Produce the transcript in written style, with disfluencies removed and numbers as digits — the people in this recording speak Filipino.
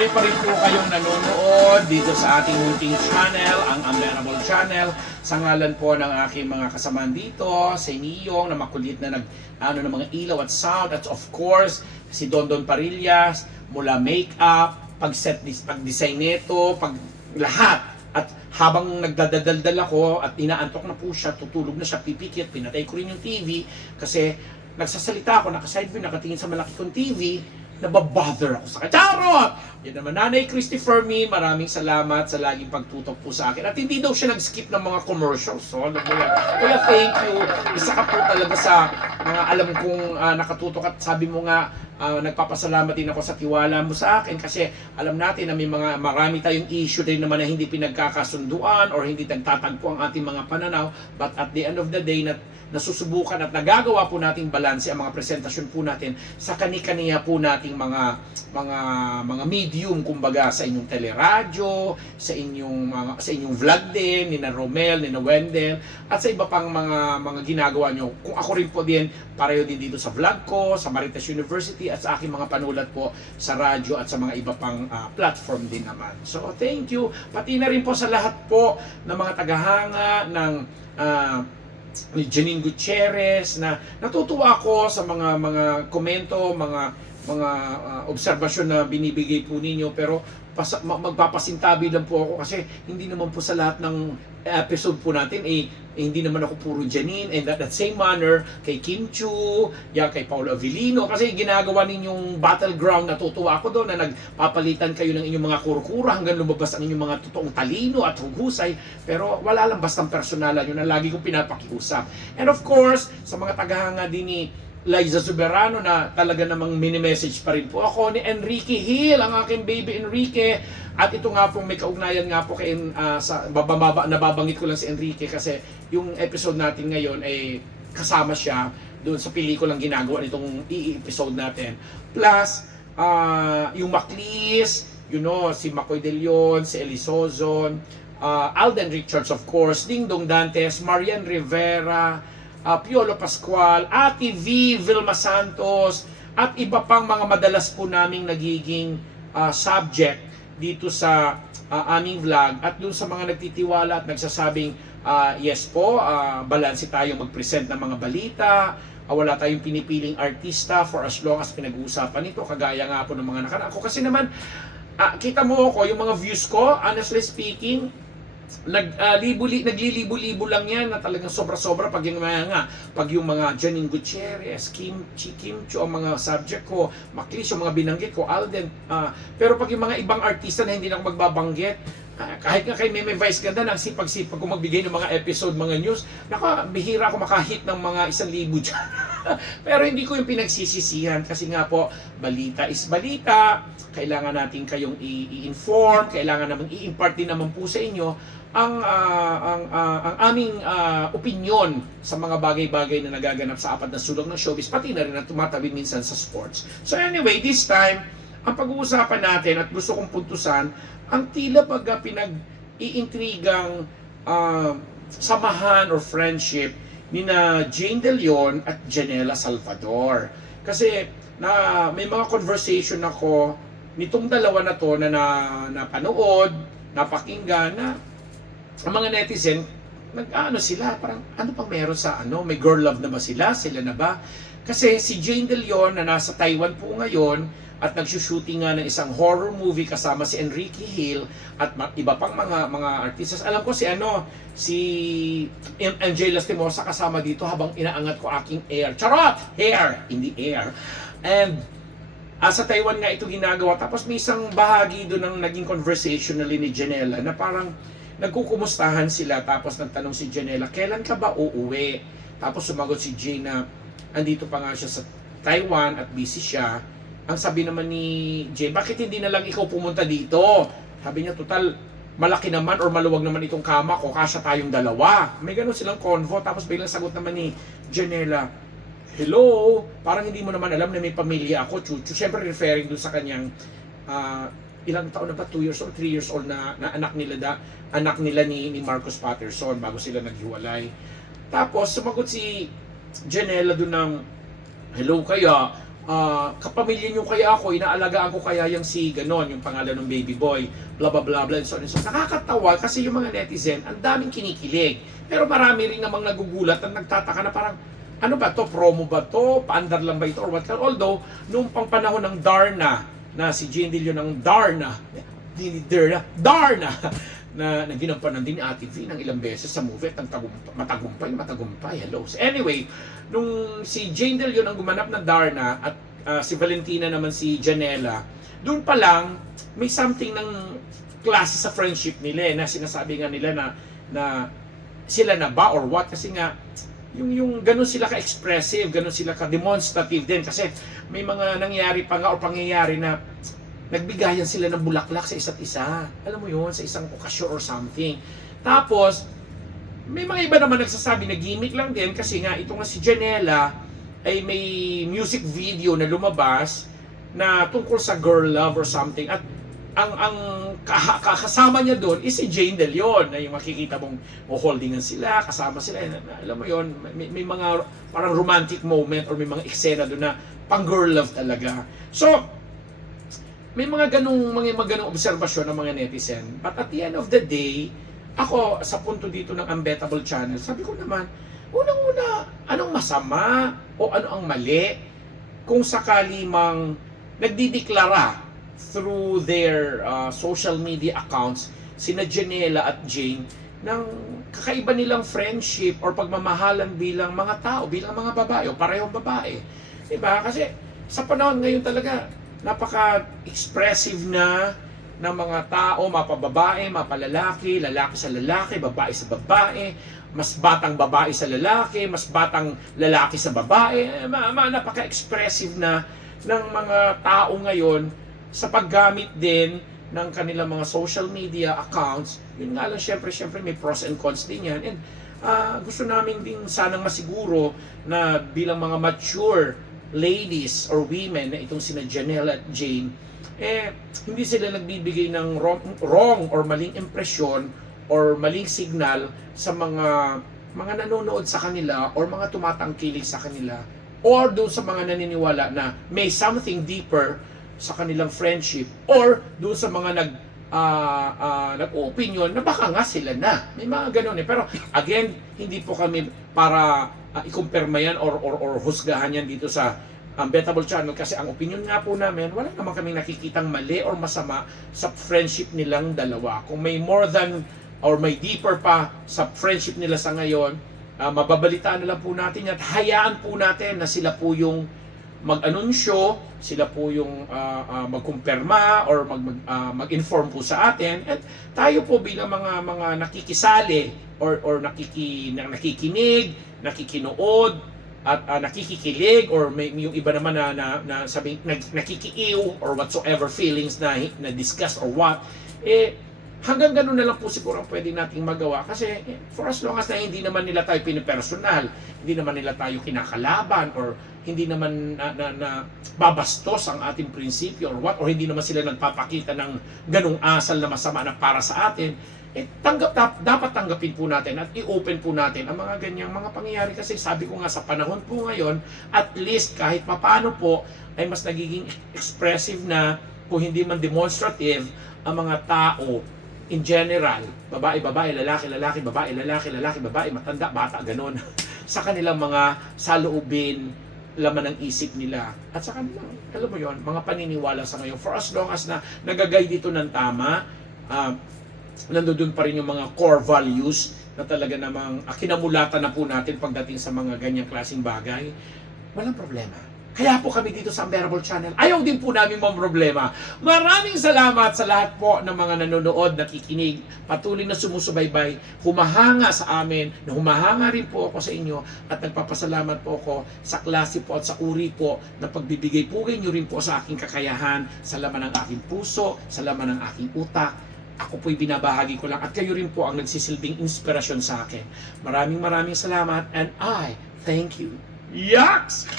patuloy pa rin po kayong nanonood dito sa ating munting channel, ang Unbearable Channel. Sa ngalan po ng aking mga kasamaan dito, si Niyong na makulit na ng mga ilaw at sound. At of course, si Dondon Parillas, mula makeup, pag-design nito, lahat. At habang nagdadaldal ako at inaantok na po siya, tutulog na siya, pipikit, pinatay ko rin yung TV kasi nagsasalita ako, naka-side view, nakatingin sa malaki kong TV, nababother ako sa kanya. Charot! Yan naman, Nanay Christopher Min, maraming salamat sa laging pagtutok po sa akin. At hindi daw siya nag-skip ng mga commercials. So, alam mo yan. Kaya thank you. Isa ka po talaga sa mga alam kong nakatutok at sabi mo nga, nagpapasalamat din ako sa tiwala mo sa akin kasi alam natin na marami tayong issue din naman na hindi pinagkakasunduan or hindi nagtatagpo ang ating mga pananaw, but at the end of the day nasusubukan at nagagawa po nating balanse ang mga presentasyon po natin sa kani-kaniya po nating mga medium, kumbaga sa inyong teleradyo, sa inyong vlog din ni na Romel, ni na Wendell at sa iba pang mga ginagawa nyo. Kung ako rin po din pareho din dito sa vlog ko, sa Marites University at sa aking mga panulat po sa radyo at sa mga iba pang platform din naman. So thank you. Pati na rin po sa lahat po ng mga tagahanga ng ni Janine Gutierrez na natutuwa ako sa mga komento, mga obserbasyon na binibigay po ninyo, pero magpapasintabi lang po ako kasi hindi naman po sa lahat ng episode po natin hindi naman ako puro Janine, and that same manner kay Kim Chu, kay Paolo Avellino, kasi ginagawa ninyong battleground, natutuwa ako doon na nagpapalitan kayo ng inyong mga kurukura hanggang lumabas ang inyong mga totoong talino at hughusay, pero wala lang bastang personalan yun na lagi kong pinapakiusap. And of course, sa mga tagahanga din ni Liza Soberano na talaga namang mini-message pa rin po ako, ni Enrique Hill, ang aking baby Enrique. At ito nga pong may kaugnayan nga po kay nababanggit ko lang si Enrique kasi yung episode natin ngayon ay kasama siya doon sa pelikulang ginagawa nitong i-episode natin. Plus, yung Maclis, si Macoy De Leon, si Elisozon, Alden Richards of course, Ding Dong Dantes, Marian Rivera, Piolo Pascual, Ate V, Vilma Santos, at iba pang mga madalas po naming nagiging subject dito sa aming vlog, at dun sa mga nagtitiwala at nagsasabing yes po, balanse tayong mag-present ng mga balita, wala tayong pinipiling artista for as long as pinag-uusapan ito, kagaya nga po ng mga nakaraan ko. Kasi naman, kita mo ako, yung mga views ko, honestly speaking, naglilibo-libo lang yan na talagang sobra-sobra pag yung mga Janine Gutierrez, Kim Chu ang mga subject ko, Maclis yung mga binanggit ko, Alden, pero pag yung mga ibang artista na hindi na ako magbabanggit, kahit nga kay Meme Vice Ganda, nagsipag-sipag ko magbigay ng mga episode, mga news, bihira ako makahit ng mga 1,000 dyan. Pero hindi ko yung pinagsisisihan kasi nga po, balita is balita, kailangan natin kayong i-inform, kailangan naman i-impart din naman po sa inyo ang aming opinion sa mga bagay-bagay na nagaganap sa apat na sulok ng showbiz, pati na rin na tumatawid minsan sa sports. So anyway, this time, ang pag-uusapan natin at gusto kong puntusan, ang tila pinag-iintrigang samahan or friendship ni na Jane De Leon at Janela Salvador. Kasi may mga conversation ako nitong dalawa na to na napanood, napakinggan, na ang mga netizen, sila, parang ano pang meron sa may girl love na ba sila? Sila na ba? Kasi si Jane De Leon na nasa Taiwan po ngayon at nagsushooting nga ng isang horror movie kasama si Enrique Hill at iba pang mga artistas. Alam ko si MJ Lastimosa kasama dito habang inaangat ko aking hair. Charot! Hair! In the air. And sa Taiwan nga ito ginagawa. Tapos may isang bahagi doon ng naging conversationally ni Janela na parang nagkukumustahan sila, tapos nagtanong si Janela, kailan ka ba uuwi? Tapos sumagot si Jane na andito pa nga siya sa Taiwan at busy siya. Ang sabi naman ni Jane, bakit hindi na lang ikaw pumunta dito? Sabi niya, total, malaki naman or maluwag naman itong kama ko, kasya tayong dalawa. May ganun silang convo, tapos biglang sagot naman ni Janela, hello, parang hindi mo naman alam na may pamilya ako, Chuchu. Siyempre referring dun sa kanyang ilang taon na ba? 2 years old, 3 years old na anak nila ni Marcos Patterson bago sila naghiwalay. Tapos sumagot si Janela doon ng, hello kaya, kapamilya nyo kaya ako, inaalagaan ko kaya yung si ganon, yung pangalan ng baby boy, blah blah blah blah, and so on and so. Nakakatawa kasi yung mga netizen, ang daming kinikilig. Pero marami rin namang nagugulat at nagtataka na parang, ano ba to, promo ba to, paandar lang ba ito, or what? Although, nung pang panahon ng Darna, na si Jane De Leon ng Darna, na ginampanan din ni Ate V ng ilang beses sa movie at matagumpay. Hello. So anyway, nung si Jane De Leon ang gumanap ng Darna at si Valentina naman si Janela, doon pa lang may something ng klase sa friendship nila na sinasabi nga nila na sila na ba or what, kasi nga yung ganun sila ka-expressive, ganun sila ka-demonstrative din, kasi may mga nangyari pa nga o pangyayari na nagbigayan sila ng bulaklak sa isa't isa. Alam mo yun, sa isang okasyon or something. Tapos, may mga iba naman nagsasabi na gimmick lang din kasi nga ito nga si Janela ay may music video na lumabas na tungkol sa girl love or something, at ang kasama niya doon is si Jane De Leon, na yung makikita mong holdingan sila, kasama sila, alam mo yon, may mga parang romantic moment or may mga eksena doon na pang girl love talaga. So may mga ganung obserbasyon ng mga netizen. But at the end of the day, ako sa punto dito ng Unbettable Channel, sabi ko naman, unang-una, anong masama o ano ang mali kung sakali mang nagdideklara through their social media accounts sina Janela at Jane ng kakaiba nilang friendship or pagmamahalan bilang mga tao, bilang mga babae o parehong babae. Diba? Kasi sa panahon ngayon talaga, napaka-expressive na ng mga tao, mapababae, mapalalaki, lalaki sa lalaki, babae sa babae, mas batang babae sa lalaki, mas batang lalaki sa babae. Napaka-expressive na ng mga tao ngayon sa paggamit din ng kanilang mga social media accounts. Yun nga lang, syempre may pros and cons din yan. And gusto namin din sanang masiguro na bilang mga mature ladies or women na itong sina Janela at Jane, hindi sila nagbibigay ng wrong or maling impresyon or maling signal sa mga nanonood sa kanila or mga tumatangkilik sa kanila or doon sa mga naniniwala na may something deeper sa kanilang friendship or doon sa mga nag-opinion na baka nga sila na. May mga ganun eh. Pero again, hindi po kami para ikumpirma yan or husgahan yan dito sa Unbettable Channel, kasi ang opinion nga po namin, wala naman kaming nakikitang mali or masama sa friendship nilang dalawa. Kung may more than or may deeper pa sa friendship nila sa ngayon, mababalitaan na lang po natin at hayaan po natin na sila po yung mag-anunsyo, sila po yung magkumpirma or mag-inform po sa atin, at tayo po bilang mga nakikisali or nakikinig, nakikinood at nakikikilig or may yung iba naman na sabi nakikiiw or whatsoever feelings na discuss or what, hanggang ganun na lang po siguro ang pwede nating magawa, kasi for as long as na hindi naman nila tayo pinipersonal, hindi naman nila tayo kinakalaban or hindi naman na babastos ang ating prinsipyo or what, or hindi naman sila nagpapakita ng ganung asal na masama na para sa atin, dapat tanggapin po natin at i-open po natin ang mga ganyang mga pangyayari, kasi sabi ko nga sa panahon po ngayon, at least kahit papaano po ay mas nagiging expressive na, kung hindi man demonstrative, ang mga tao in general, babae, lalaki, babae, matanda, bata, ganon, sa kanilang mga saloobin, laman ng isip nila, at sa kanilang, alam mo yon, mga paniniwala sa ngayon. For as long as na nagagay dito ng tama, nandoon pa rin yung mga core values na talaga namang kinamulatan na po natin pagdating sa mga ganyang klaseng bagay, walang problema. Kaya po kami dito sa Unbearable Channel, ayaw din po namin problema. Maraming salamat sa lahat po ng mga nanonood, nakikinig, patuloy na sumusubaybay, humahanga sa amin, na humahanga rin po ako sa inyo, at nagpapasalamat po ako sa klase po at sa uri po na pagbibigay pugay nyo rin po sa aking kakayahan, sa laman ng aking puso, sa laman ng aking utak. Ako po'y binabahagi ko lang at kayo rin po ang nagsisilbing inspirasyon sa akin. Maraming salamat, and I thank you. Yaks!